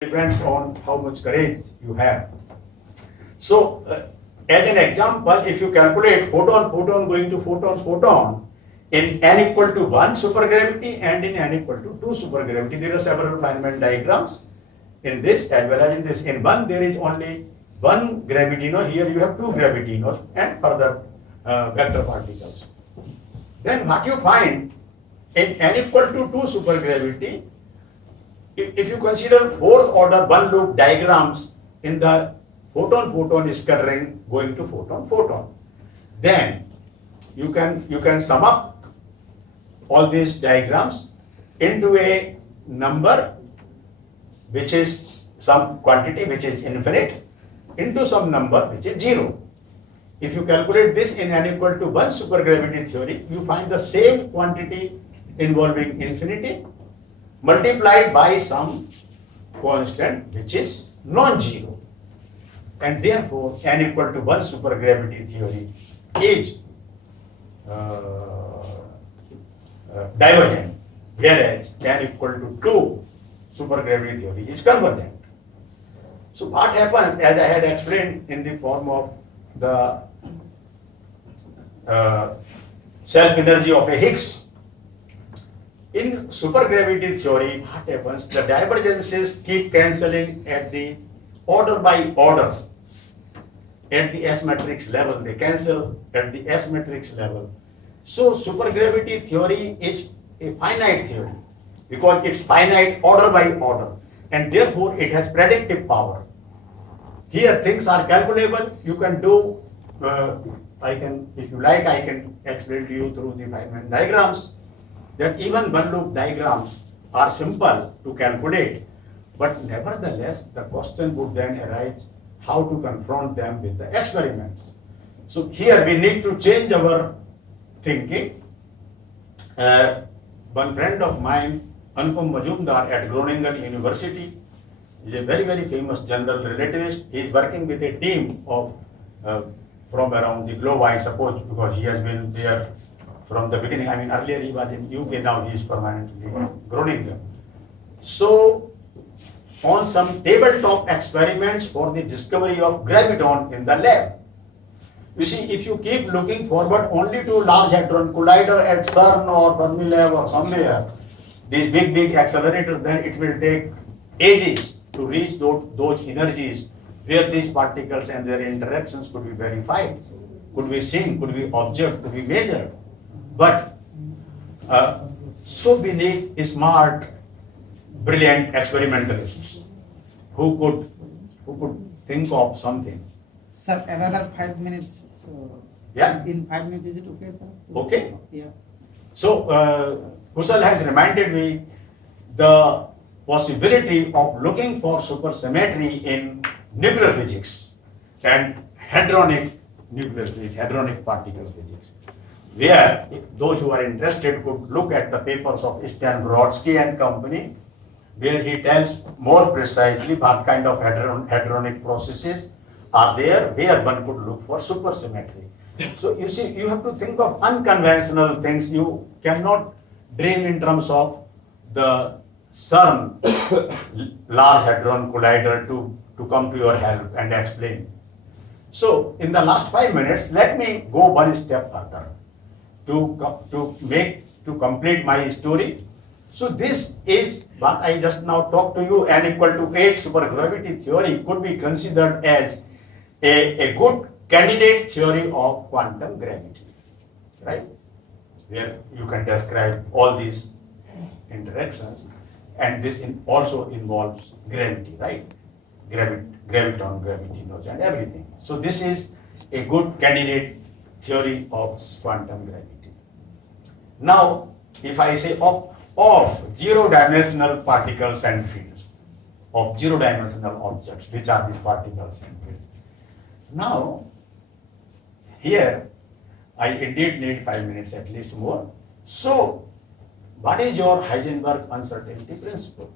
depends on how much courage you have. So, as an example, if you calculate photon going to photon in n equal to 1 supergravity and in n equal to 2 supergravity, there are several Feynman diagrams in this as well as in this. In one, there is only one gravity, here you have two gravity, and further vector particles. Then what you find in n equal to 2 supergravity, if you consider fourth order one loop diagrams in the photon scattering going to photon, then you can sum up all these diagrams into a number which is some quantity which is infinite into some number which is 0. If you calculate this in n equal to 1 supergravity theory, you find the same quantity involving infinity multiplied by some constant which is non-zero. And therefore, n equal to 1 supergravity theory is divergent, whereas n equal to 2 supergravity theory is convergent. So what happens, as I had explained in the form of the self-energy of a Higgs, in supergravity theory, what happens? The divergences keep cancelling at the order by order. At the S matrix level, they cancel at the S matrix level. So supergravity theory is a finite theory because it's finite order by order, and therefore it has predictive power. Here things are calculable. You can do, if you like, I can explain to you through the Feynman diagrams that even one loop diagrams are simple to calculate, but nevertheless the question would then arise how to confront them with the experiments. So here we need to change our thinking. One friend of mine, Anupam Majumdar at Groningen University, is a very, very famous general relativist. He is working with a team of from around the globe, I suppose, because he has been there from the beginning. I mean, earlier he was in UK, now he is permanently in Groningen. So, on some tabletop experiments for the discovery of graviton in the lab. You see, if you keep looking forward only to Large Hadron Collider at CERN or Fermilab or somewhere, these big accelerators, then it will take ages to reach those energies where these particles and their interactions could be verified, could be seen, could be observed, could be measured. But so we need smart, brilliant experimentalists who could think of something. Sir, another 5 minutes. So Yeah. in 5 minutes, is it okay, sir? Okay. Yeah. So Kushal has reminded me the possibility of looking for supersymmetry in nuclear physics and hadronic nuclear physics, hadronic particle physics, where those who are interested could look at the papers of Stan Brodsky and company, where he tells more precisely what kind of hadronic processes are there, where one could look for supersymmetry. So you see, you have to think of unconventional things. You cannot dream in terms of the CERN, Large Hadron Collider, to come to your help and explain. So in the last 5 minutes, let me go one step further to complete my story. So this is what I just now talked to you. N equal to 8 supergravity theory could be considered as a good candidate theory of quantum gravity, right? Where you can describe all these interactions, and this also involves gravity, right? Graviton, gravity, and everything. So this is a good candidate theory of quantum gravity. Now, if I say of zero-dimensional particles and fields, of zero-dimensional objects, which are these particles and fields? Now, here, I indeed need 5 minutes at least more. So, what is your Heisenberg uncertainty principle?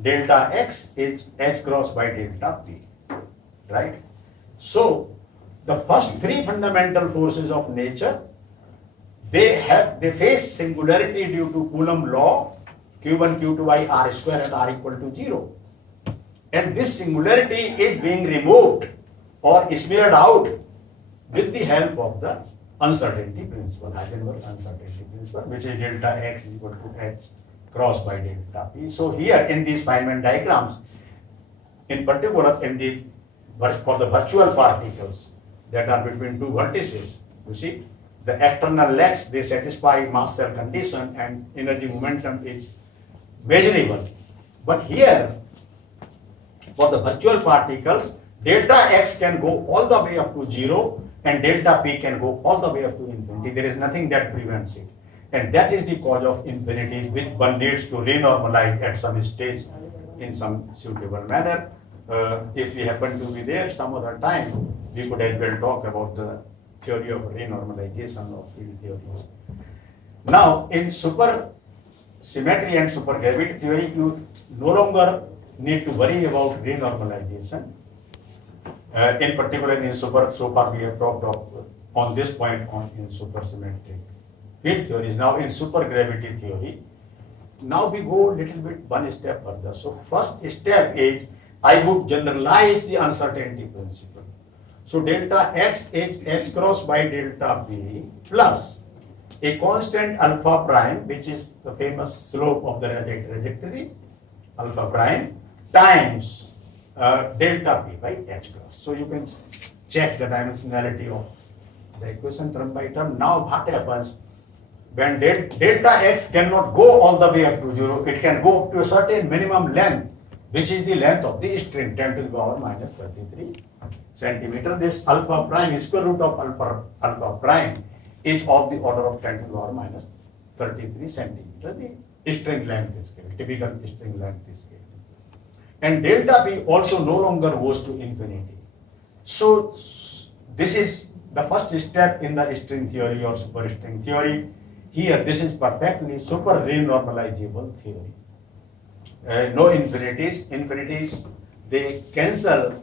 Delta x is h cross by delta p, right? So, the first three fundamental forces of nature, they face singularity due to Coulomb law, Q1, Q2 by R square at R equal to 0. And this singularity is being removed or smeared out with the help of the uncertainty principle, Heisenberg uncertainty principle, which is delta x is equal to h cross by delta p. So here in these Feynman diagrams, in particular for the virtual particles that are between two vertices, you see the external legs, they satisfy mass cell condition and energy momentum is measurable. But here for the virtual particles, delta x can go all the way up to 0 and delta p can go all the way up to infinity. There is nothing that prevents it. And that is the cause of infinity, which one needs to renormalize at some stage in some suitable manner. If we happen to be there some other time, we could as well talk about the theory of renormalization of field theories. Now, in supersymmetry and supergravity theory, you no longer need to worry about renormalization. In particular, in so far we have talked of on this point in supersymmetric field theories. Now, in supergravity theory, now we go a little bit one step further. So, first step is I would generalize the uncertainty principle. So, delta x is h cross by delta p plus a constant alpha prime, which is the famous slope of the trajectory, alpha prime, times delta p by h cross. So you can check the dimensionality of the equation term by term. Now what happens when delta x cannot go all the way up to 0, it can go up to a certain minimum length, which is the length of the string, 10 to the power minus 33 centimeter. This alpha prime, square root of alpha prime is of the order of 10 to the power minus 33 centimeter. The string length is given, typical string length is given. And delta p also no longer goes to infinity. So this is the first step in the string theory or superstring theory. Here, this is perfectly super renormalizable theory. No infinities. Infinities, they cancel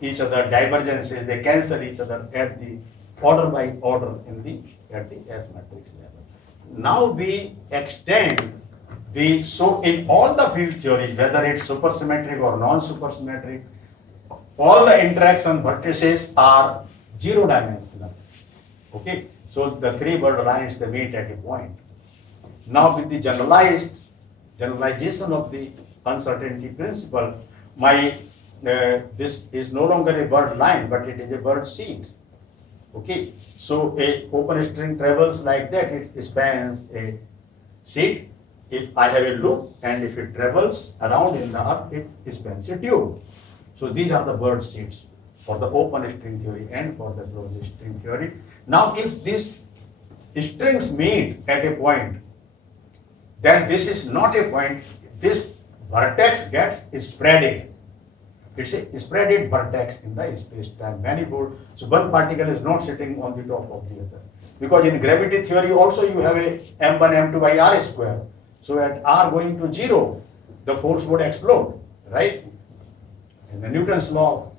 each other, divergences, they cancel each other at the order by order at the S matrix level. Now we extend so in all the field theories, whether it's supersymmetric or non-supersymmetric, all the interaction vertices are zero dimensional. Okay, so the three bird lines, they meet at a point. Now with the generalization of the uncertainty principle, this is no longer a bird line, but it is a bird seed. Okay, so a open string travels like that, it spans a seed. If I have a loop and if it travels around in the earth, it spans a tube. So these are the bird seeds for the open string theory and for the closed string theory. Now if these strings meet at a point, then this is not a point, this vertex gets spreaded. It's a spreaded vertex in the space-time manifold. So one particle is not sitting on the top of the other. Because in gravity theory also you have a m1, m2 by r square. So at r going to 0, the force would explode, right? In the Newton's law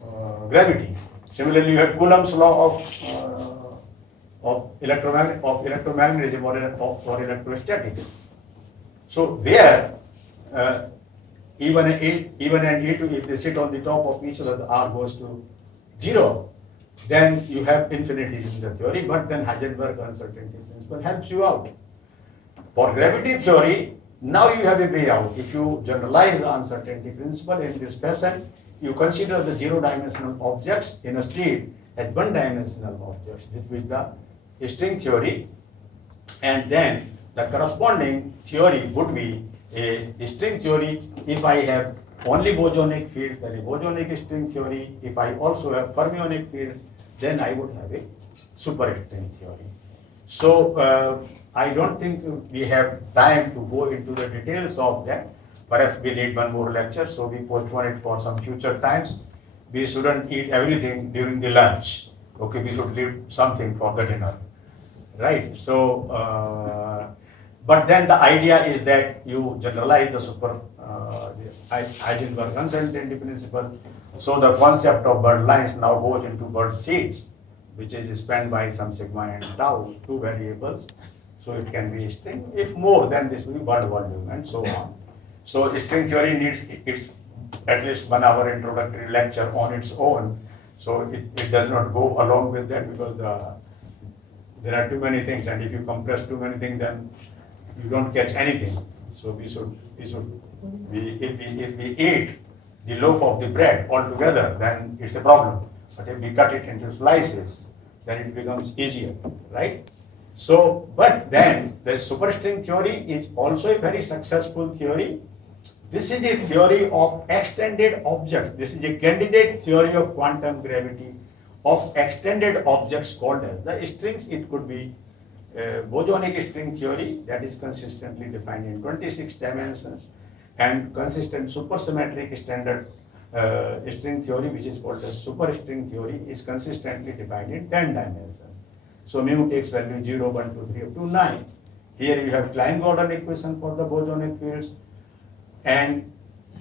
of gravity. Similarly, you have Coulomb's law of electromagnetism or electrostatics. So where even and E2, if they sit on the top of each other, the r goes to 0, then you have infinity in the theory, but then Heisenberg uncertainty principle helps you out. For gravity theory, now you have a way out. If you generalize the uncertainty principle in this fashion, you consider the zero-dimensional objects in a state as one-dimensional objects, which is the string theory, and then the corresponding theory would be a string theory. If I have only bosonic fields, then a bosonic string theory. If I also have fermionic fields, then I would have a superstring theory. So I don't think we have time to go into the details of that. Perhaps we need one more lecture, so we postpone it for some future times. We shouldn't eat everything during the lunch. Okay, we should leave something for the dinner, right? So, but then the idea is that you generalize the Heisenberg uncertainty principle. So the concept of bird lines now goes into bird seeds, which is spanned by some sigma and tau, two variables. So it can be a string. If more, then this will be bird volume and so on. So string theory needs its at least 1 hour introductory lecture on its own. So it does not go along with that because there are too many things, and if you compress too many things, then you don't catch anything. So if we eat the loaf of the bread altogether, then it's a problem. But if we cut it into slices, then it becomes easier, right? So, but then the superstring theory is also a very successful theory. This is a theory of extended objects. This is a candidate theory of quantum gravity of extended objects called as the strings. It could be bosonic string theory that is consistently defined in 26 dimensions, and consistent supersymmetric standard string theory, which is called as superstring theory, is consistently defined in 10 dimensions. So mu takes value 0, 1, 2, 3 up to 9. Here you have Klein-Gordon equation for the bosonic fields and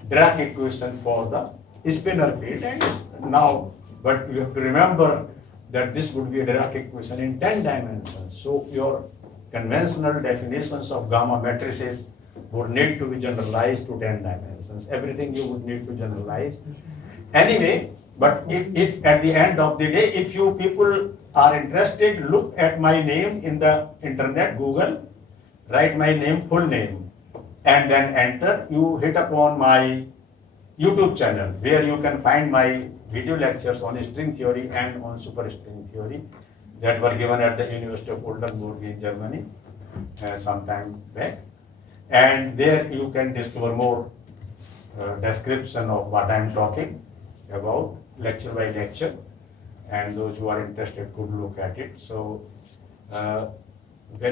Dirac equation for the spinor field. And now, but you have to remember that this would be a Dirac equation in 10 dimensions. So your conventional definitions of gamma matrices would need to be generalized to 10 dimensions. Everything you would need to generalize. Anyway, but if at the end of the day, if you people are interested, look at my name in the internet, Google, write my name, full name, and then enter. You hit upon my YouTube channel where you can find my video lectures on string theory and on superstring theory that were given at the University of Oldenburg in Germany some time back. And there you can discover more description of what I am talking about, lecture by lecture, and those who are interested could look at it. So